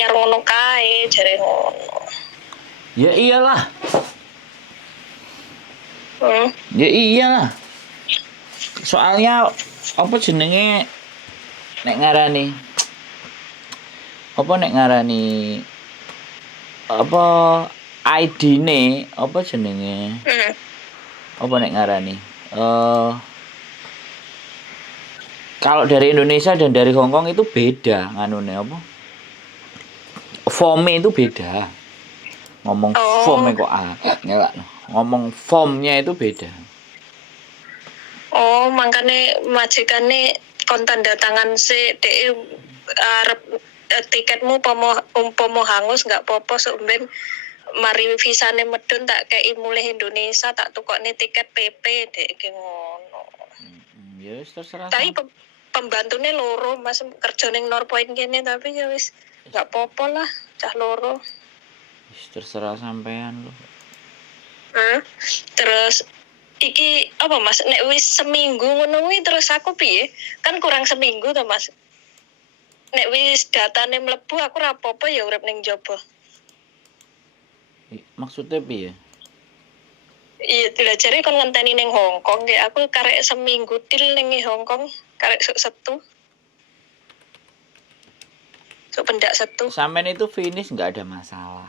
anyar ngono kae jare ngono. Ya iyalah. Hmm. Ya iyalah. Soalnya apa jenenge nek ngarani apa ID-ne apa jenenge? Apa nek ngarani? Kalau dari Indonesia dan dari Hong Kong itu beda nganune apa? Form-nya itu beda. Ngomong form-nya kok nyelak. Ngomong formnya itu beda. Oh, makane majikane kon tanda tangan sik dhek arep tiketmu umpama hangus nggak apa-apa sok ben mari visane medun tak kei mulih Indonesia tak tukokne tiket PP dek iki ngono. Ya wis terserah. Tapi pembantune loro Mas kerja ning Norpoint kene tapi ya wis nggak apa-apa lah cah loro. Wis terserah sampean lho. Terus iki apa Mas nek wis seminggu ngono kuwi terus aku piye? Kan kurang seminggu to Mas. Nek wis datane mlebu aku ora apa-apa ya urip ning jaba. Maksudnya piye? Iya, dilajari kon ngenteni ning Hong Kong, kayak aku karek seminggu til ning Hong Kong, karek Setu. Sok pendak Setu. Sampean itu finish nggak ada masalah.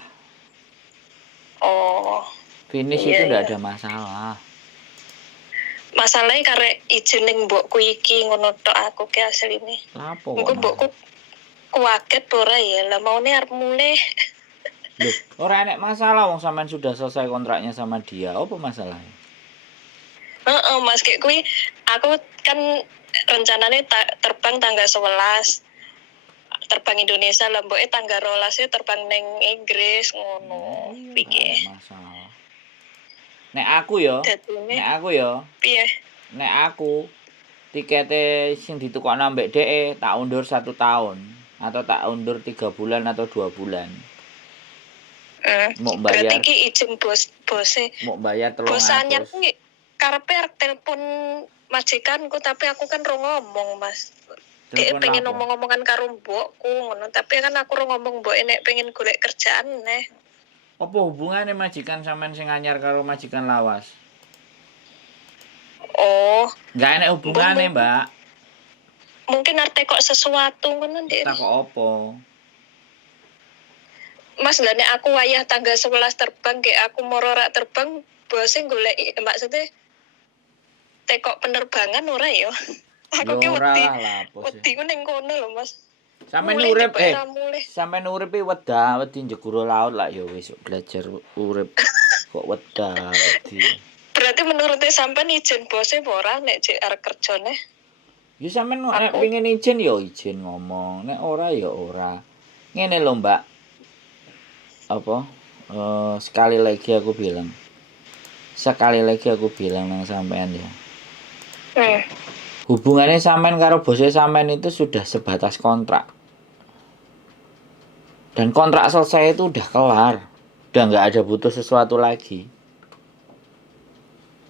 Oh. Finish iya, itu nggak ada masalah. Masalahnya karek izin ning mbokku iki ngono tok aku ki asline. Lapo kok? Engko mbokku kuwaget ora ya, lah maune arep mulih. Loh, ora enek masalah wong sampean sudah selesai kontraknya sama dia. Apa masalahnya? Mas kayak kuwi aku kan rencananya terbang tanggal 11. Terbang Indonesia lah mboke tanggal 12 terbang ning Inggris ngono. Pikir. Masalah. Nek aku yo. Piye? Nek aku tikete sing ditukokno ambek dhek tak undur 1 tahun atau tak undur 3 bulan atau 2 bulan. Mau bayar. Berarti ki izin bose. Mau bayar 300. Bos anyar kuwi karepe arep telepon majikanku tapi aku kan ro ngomong Mas. Dia pengen ngomong-ngomongan karo mbokku ngono, tapi kan aku ro ngomong mbok nek pengen golek kerjaan neh. Apa hubungannya majikan sampean sing anyar karo majikan lawas? Oh, enggak enek hubungane, Mbak. Mungkin arep kok sesuatu ngono Dik. Tak kok apa? Mas lah nek aku wayah tanggal 11 terbang kayak aku moro rak terbang bose golek maksudnya tekok penerbangan ora ya. Aku ki wedi ku ning kono lho Mas. Sampeyan urip sampeyan uripe wedi njeguro laut lah ya wis belajar urip kok wedi. Berarti menurut sampean izin bose apa ora nek jek arep kerjane? Ya sampeyan nek pengen izin ya izin ngomong, nek ora ya ora. Ngene lho, Mbak. Apa? Sekali lagi aku bilang nang sampean ya. Hubungannya sampean karo bosnya sampean itu sudah sebatas kontrak. Dan kontrak selesai itu udah kelar. Udah nggak ada butuh sesuatu lagi.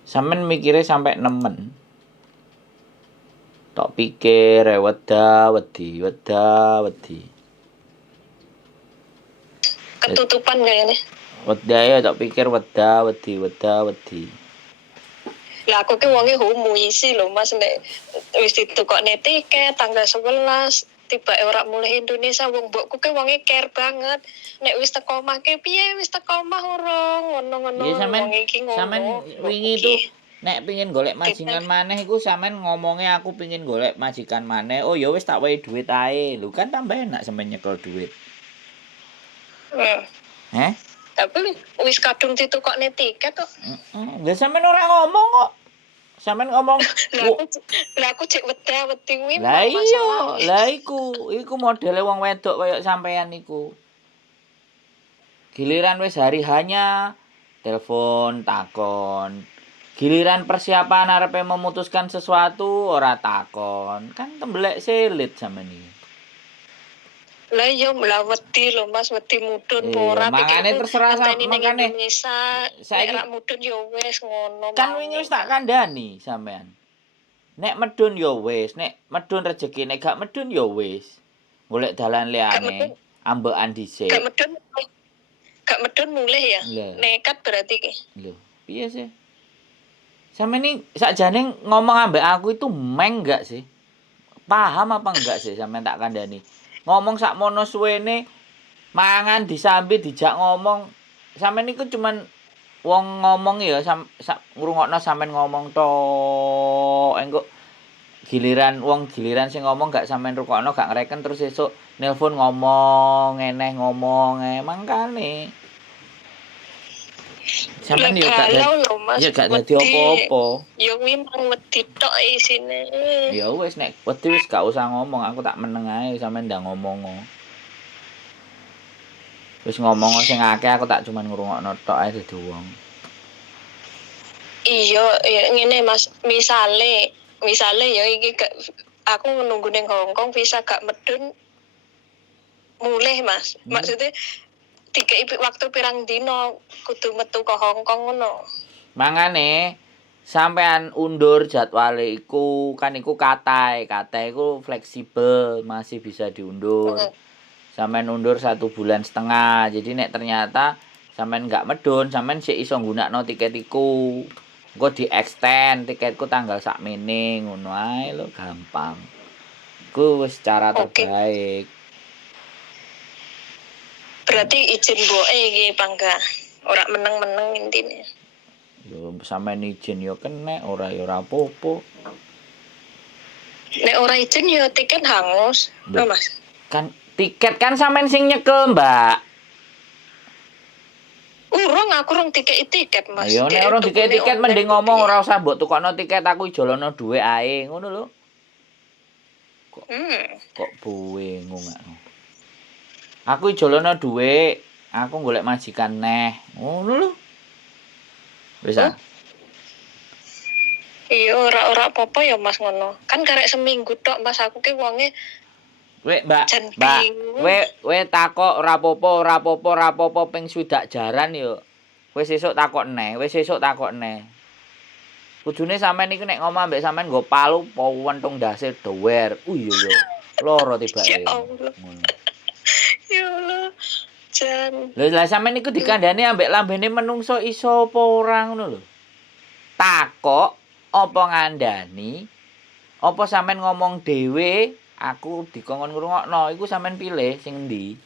Sampean mikirnya sampai nemen. Tok pikir wedi. Ketutupan kayaknya. Ya tok pikir wedi. Lah aku ki wonge homo isi lho Mas nek wis ditukokne tiket tanggal 11 tiba ora mulih Indonesia wong mbokku ki wonge care banget. Nek wis teko omah ki piye wis teko omah urung ngono-ngono. Ya sampean wingi itu nek pengin golek majikan maneh iku sampean ngomongnya aku pengin golek majikan maneh. Oh ya wis tak wehi duit ae. Lho kan tambah enak sampean nyekel duit. Tapi wis kadung ditukokne tiket kok. Lah sampean ora ngomong kok. Sampean ngomong. Lah aku cek wedi kuwi. Lah iya, lah iku modele wong wedok kaya sampean iku. Giliran wis hari hanya telepon takon. Giliran persiapan arepe memutuskan sesuatu ora takon. Kan tembelek selit sampean iki. Lah iya wedi lho Mas, wedi mudhun ora makane terserah makane saiki nek mudhun ya wis ngono. Kan wingi wis tak kandhani sampean. Nek medhun ya wis, nek medhun rezeki, nek gak medhun ya wis. Golek dalan liyane. ambekan Gak dhisik. medun mulih ya. Lho, Nekat berarti. lho, piye sih? Sampeyan ini sakjane ngomong ambek aku itu meng enggak sih? Paham apa enggak sih sampeyan tak kandhani? Ngomong sakmono suwene, mangan disambi dijak ngomong. Sampeyan iku cuman wong ngomong ya ngrungokno sampeyan ngomong tok. Engko giliran sing ngomong gak sampeyan rungokno, gak ngreken terus esuk nelpon ngomong ngomong mangkane. Lah Sampeyan yo galau lho Mas, gak dadi wedi. apa-apa. Ya kuwi mang wedi tok isine. Ya wis nek wedi wis gak usah ngomong, aku tak meneng ae sampeyan ndang ngomong. Wis ngomong sing akeh aku tak cuman ngrungokno tok ae dadi wong. Iya, ya ngene Mas, misale ya iki gak aku nunggu ning Hongkong visa gak medun mulih Mas. Maksudnya dikei waktu pirang dino kudu metu ke Hongkong ngono. Mangane sampean undur jadwale iku, kan iku katae iku fleksibel, masih bisa diundur. Sampean undur 1,5 bulan. Jadi nek ternyata sampean gak medun, sampean sik iso nggunakno tiket iku. Engko di-extend tiketku tanggal sakmene ngono ae lho, gampang. Iku wis cara terbaik. Berarti izin mboke iki pangga. Ora meneng-meneng intine. Yo sampean izin yo kenek, ora yo ora apa-apa. Nek ora izin ya tiket hangus. Loh, Mas. kan tiket kan sampean sing nyekel, Mbak. Aku rong tiket Mas. Ayo nek orang dikek tiket mending ngomong ora usah mbok tukokno tiket aku ijolono dhuwit ae, ngono lho. Kok bingung aku. Aku ijolono dhuwit, aku golek majikan neh. Ngono lho. Wis ah. Iya, ora apa-apa ya Mas ngono. Kan karek seminggu tok Mas, aku ki wonge Mbak, we takok ora apa-apa ping swidak jaran yo. Wis sesuk takok neh. Kudune sampean iki nek ngomong ambek sampean nggo palu po wentung ndase dower. Iya yo. Loro tibake. Ya Allah. Ngono. Ya Allah. Jan. Lah sampean iku dikandani ambek lambene menungso iso apa ora ngono lho. Takok apa ngandani? Apa sampean ngomong dhewe, aku dikongkon ngrungokno. Iku sampean pilih sing endi?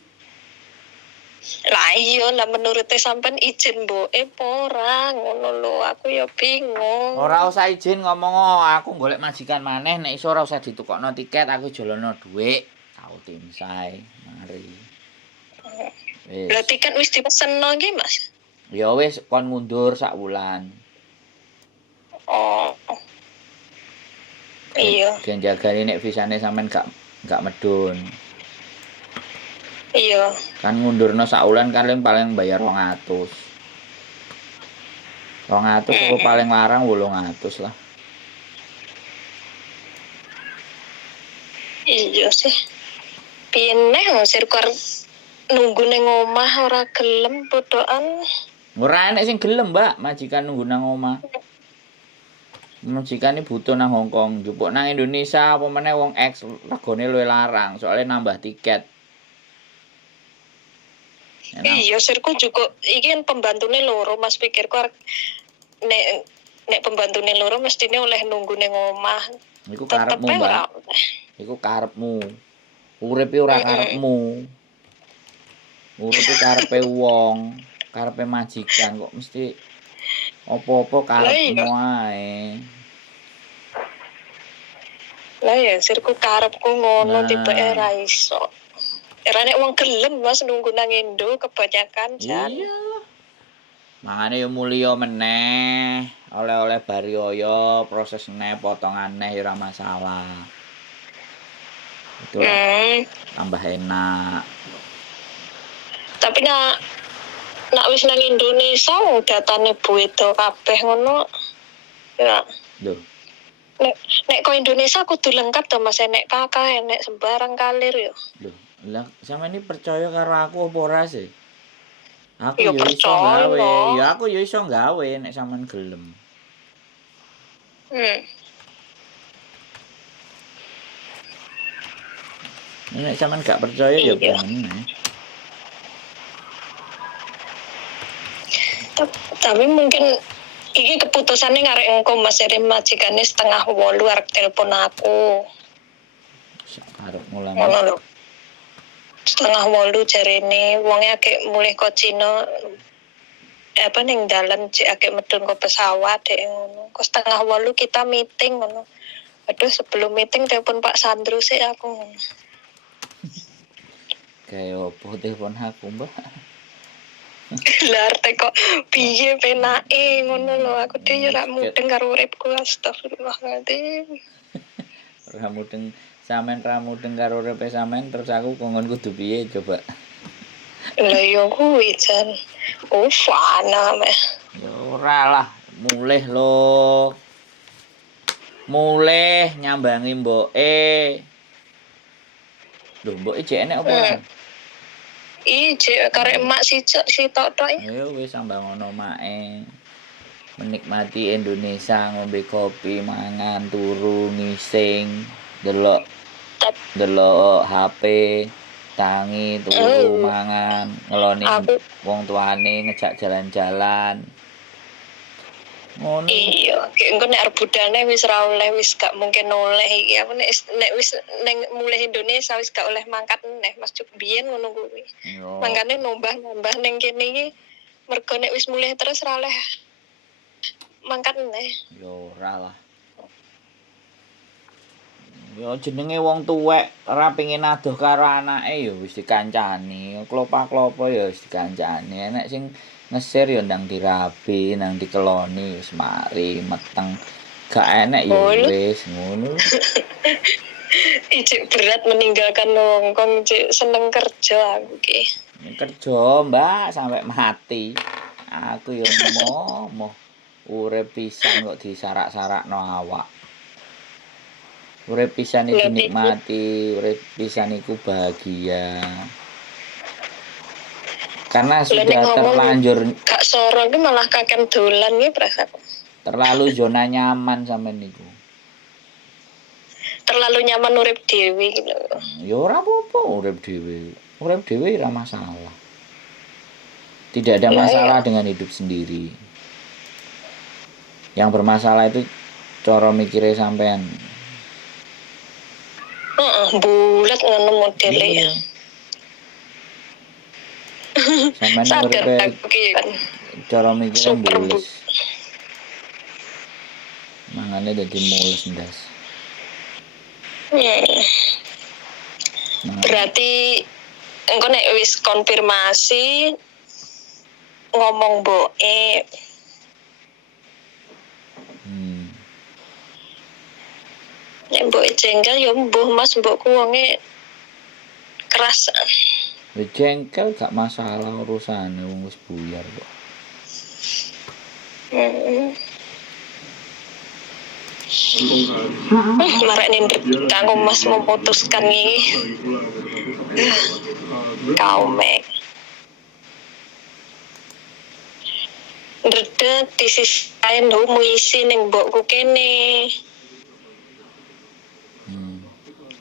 Lah iya, lah menurute sampean izin mboke apa ora ngono lho. Aku ya bingung. Ora usah izin ngomong, "Oh, aku golek majikan maneh, nek iso ora usah ditukokno tiket, aku jolono dhuwit." Tau tim sae, mari. Wis. Lah tiket wis dipesenno nggih, Mas? Ya wis kon mundur sak wulan. Oh. Iya. Gen jagane nek visane sampean gak medun. Iya. Kan ngundurno sak wulan paling bayar 200. 200 apa paling larang 800 lah. Iya sih. Piye neh sirkuar nunggu ning omah ora gelem podokan. Ora enek sing gelem, Mbak, majikan nunggu nang omah. Majikan iki butuh nang Hongkong, njupuk nang Indonesia apa meneh wong X regane luwih larang, soalnya nambah tiket. Iya, sirku juga iki kan pembantune loro, Mas pikirku nek pembantune loro mestine oleh nunggu ning omah. Iku karepmu, Mbak. Iku karepmu. Uripe ora karepmu. Uripe karepe wong, karepe majikan kok mesti apa-apa karepmu ae. Lah ya sirku karepku ngono tibake ra iso. Era nek wong gelem Mas nunggu nang Indo kebanyakan jan. Iya. Mangane yo mulya meneh, oleh-oleh barioyo, proses neh, potongan neh ora masalah. Itu tambah enak. Tapi nak wis nang Indonesia datane Buedo kabeh ngono. Ya. Lho. Nek ko Indonesia kudu lengkap to Mas, nek kakak enek sembarang kalir yo. Lho, lah sampe ini percaya karo aku apa ora sih? Aku yo iso gawe, ya aku yo iso gawe nek sampean gelem. Nek sampean gak percaya ya meneh. Tapi mungkin iki keputusannya ngarek engko Mas Eri majikane 7:30 arep telepon aku. Arep mulang. Ngono lho. 7:30 jarene wonge akeh mulih kok Cina apa ning dalan cek akeh medun kok pesawat dek ngono. Kok 7:30 kita meeting ngono. Aduh sebelum meeting telepon Pak Sandro sih aku ngono. Kayak opo telepon aku, Mbak? Lah arep kok piye penake ngono lho aku dhewe ora mudeng karo uripku astagfirullahaladzim. Ramudeng karo urepe sampean terus aku kongon kudu piye coba. Lah yo kuwi jan. Fana meh. Ya ora lah, mulih lho. Mulih nyambangi mboke. Lho, mboke jek enek apa ora? Jek karek emak si tok-tok. Ya wis sambangono mae. Menikmati Indonesia, ngombe kopi, mangan, turu, ngising, delok HP, tangi, turu, mangan, ngeloni wong tuane, ngejak jalan-jalan. Ngono. Iya, engko nek arep budane wis ra oleh, wis gak mungkin oleh iki. Aku nek wis ning mulih Indonesia wis gak oleh mangkat neh, Mas Cuk biyen ngono kuwi. Mangkane nambah ning kene iki mergo nek wis mulih terus ra oleh mangkat neh. Yo ora lah. Yo jenenge wong tuwek ora pengin adoh karo anake ya wis dikancani. Klopa-klopo ya wis dikancani. Enek sing ngesir ya ndang dirabi, nang dikeloni wis mari meteng. Gak enek ya wis ngono. Ijik berat meninggalkan Hongkong, cik seneng kerja aku ki. Kerja, Mbak, sampai mati. Aku ya moh urip pisan kok disarak-sarakno awak. Urip pisan iki nikmati, urip pisan iku bahagia. Karena sudah terlanjur gak soro iki malah kaken dolan iki perasaan. Terlalu zona nyaman sampean niku. Terlalu nyaman urip dhewe gitu. Ya ora apa-apa urip dhewe. Urip dhewe ora masalah. Tidak ada masalah dengan hidup sendiri. Yang bermasalah itu cara mikirnya sampean. Bulat ngono modele ya. Sampean uripe cara mikirnya mulus. Mangane dadi mulus ndas. Berarti engko nek wis konfirmasi ngomong mboke. Nek mboke jengkel ya mbuh Mas, mbokku wonge keras. Jengkel gak masalah urusane wong wis buyar kok. Marek nindet kanggo Mas memutuskan iki. Kaumek. Ndredeg di sisi lain mu isi ning mbokku kene.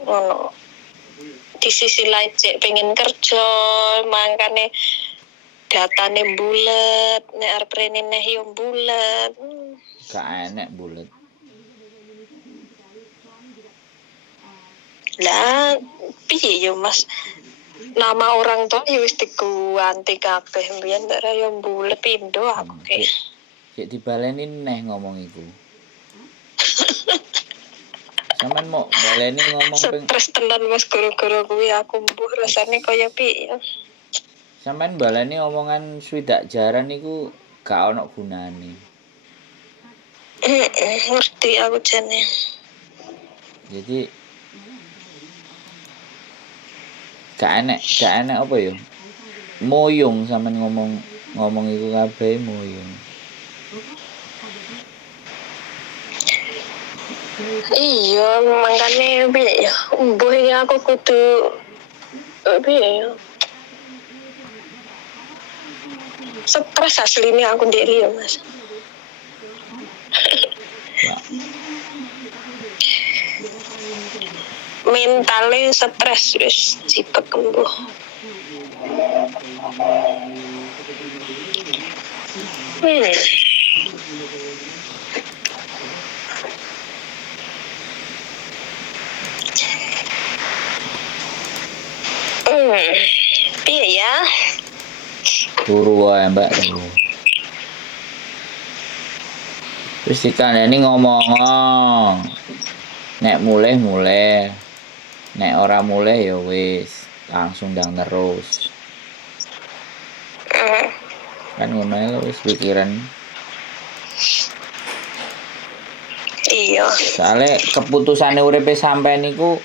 Ngono. Di sisi lain cek pengen kerja, makane datane bulet, nek arep rene neh yo bulet. Gak enek bulet. Lah, piye yo Mas? Nama orang tua ya wis diganti kabeh mbiyen ndak yo bulet pindho aku ki. Cek dibaleni neh ngomong iku. Sampeyan mau baleni ngomong stres tenan Mas gara-gara kuwi aku mbuh rasane kaya piye. Sampeyan baleni omongan swidak jaran iku gak ono gunane. Ngerti aku jane. Jadi gak enek apa ya? Moyong sampean ngomong iku kabeh moyong. Iya, makane piye ya? Mbuh iki aku kudu piye ya? Stres aslinya aku ndek Mas. Mentale stres wis cipek kembuh. Hmm. Iya ya. Turu wae Mbak turu. Wis dikandani ngomong. Nek mulih. Nek ora mulih ya wis langsung ndang terus. Kan ngono ae lho wis pikiran. Iya. Soale keputusane uripe sampean niku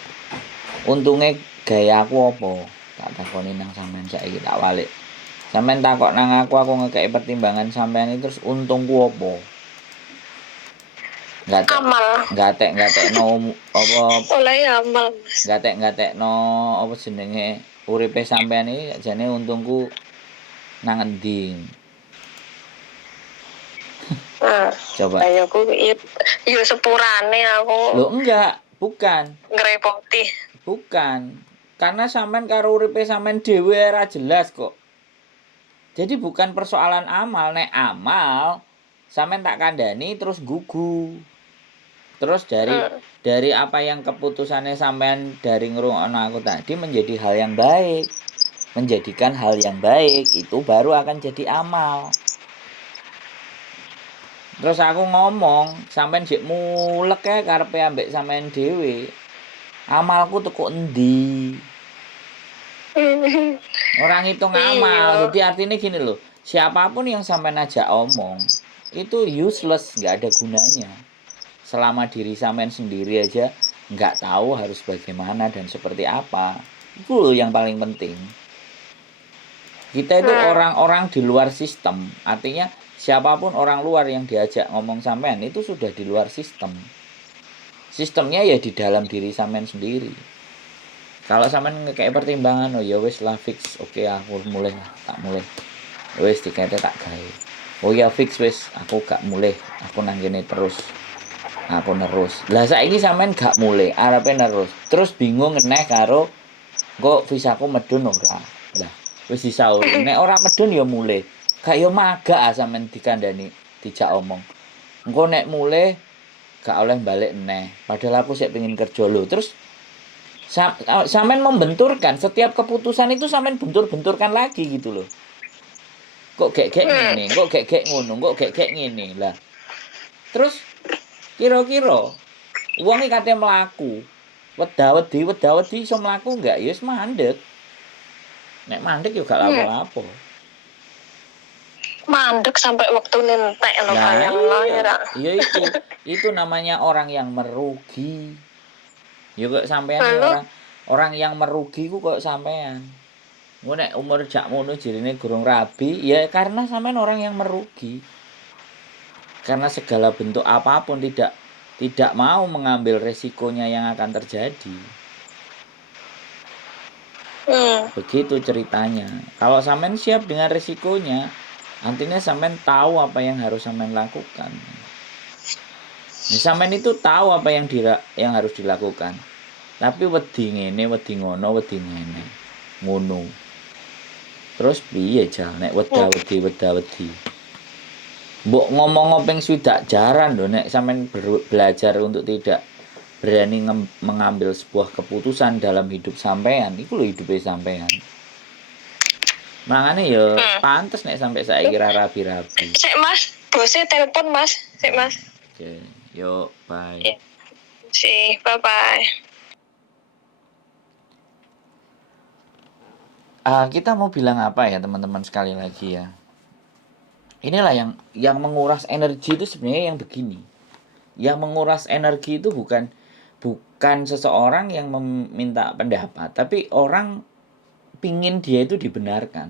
untunge gaya aku apa? Tak takoni nang sampean saiki tak walik. Sampeyan takok nang aku ngekeki pertimbangan sampeyan itu terus untungku apa? Amal. Gatekno apa Oleh amal. gatekno apa jenenge uripe sampeyan iki jane untungku nang endi? Coba. Ayo aku yo sepurane aku. Loh enggak, bukan. Ngrepoti. Bukan. Karena sampean karo uripe sampean dhewe ora jelas kok. Jadi bukan persoalan amal, nek amal sampean tak kandhani terus gugu. Terus dari apa yang keputusannya sampean dari ngrungokno aku tadi menjadi hal yang baik. Menjadikan hal yang baik itu baru akan jadi amal. Terus aku ngomong, sampean jek mulek ya karepe ambek sampean dhewe. Amalku teko endi? Orang hitung amal. Jadi artinya gini loh, siapapun yang sampean ajak omong itu useless, nggak ada gunanya. Selama diri sampean sendiri aja nggak tahu harus bagaimana dan seperti apa. Itu loh yang paling penting. Kita itu orang-orang di luar sistem. Artinya siapapun orang luar yang diajak ngomong sampean itu sudah di luar sistem. Sistemnya ya di dalam diri sampean sendiri. Kalau sampean kayak pertimbangan, oh ya wis lah fix, oke aku mulai tak mulai. Wis tiketnya tak gawe. Oh ya fix wis, aku gak mulai, aku nang kene terus. Aku nerus. Lah saiki sampean gak mulai, arepe nerus. Terus bingung ngeneh karo kok visaku medun ora. Lah wis disauri, nek ora medun ya mulai. Gak yo magak sampean dikandani, dijak omong. Engko nek mulai gak oleh balik neh. Padahal aku sik pengen kerja lho. Terus sampean membenturkan setiap keputusan itu sampean bentur-benturkan lagi gitu loh. Kok gek ngene, kok gek ngono, kok gek ngene. Lah. Terus kira-kira wong iki kate mlaku. Weda-wedi iso mlaku enggak? Ya wis mandek. Nek mandek yo gak lapo-lapo. Mandek sampai waktu nentek lo kayak lo ya. Iya itu namanya orang yang merugi. Ya kok sampean orang yang merugi ku kok sampean. Engko nek umur jak ngono jirine gurung rabi, ya karena sampean orang yang merugi. Karena segala bentuk apapun tidak mau mengambil resikonya yang akan terjadi. Begitu ceritanya. Kalau sampean siap dengan resikonya, artinya sampean tahu apa yang harus sampean lakukan. Sampean itu tahu apa yang harus dilakukan. Tapi wedi ngene, wedi ngono, wedi ngene. Ngono. Terus piye jal nek weda-wedi. Mbok ngomong ping 20 jaran lho nek sampean belajar untuk tidak berani mengambil sebuah keputusan dalam hidup sampean, iku lho hidupe sampean. Mangane ya pantes nek sampai saiki ra rabi-rabi. Sik Mas, bose telepon Mas. Sik Mas. Oke, yuk bye. Si, bye-bye. Kita mau bilang apa ya teman-teman sekali lagi ya. Inilah yang menguras energi itu sebenarnya yang begini. Yang menguras energi itu bukan seseorang yang meminta pendapat, tapi orang pingin dia itu dibenarkan.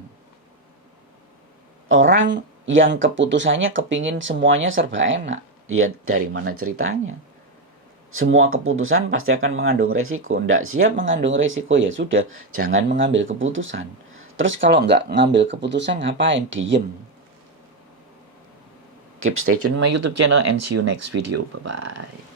Orang yang keputusannya kepingin semuanya serba enak. Ya dari mana ceritanya? Semua keputusan pasti akan mengandung resiko. Nggak siap mengandung resiko ya sudah, jangan mengambil keputusan. Terus kalau nggak ngambil keputusan ngapain? Diem. Keep stay tune my YouTube channel and see you next video. Bye-bye.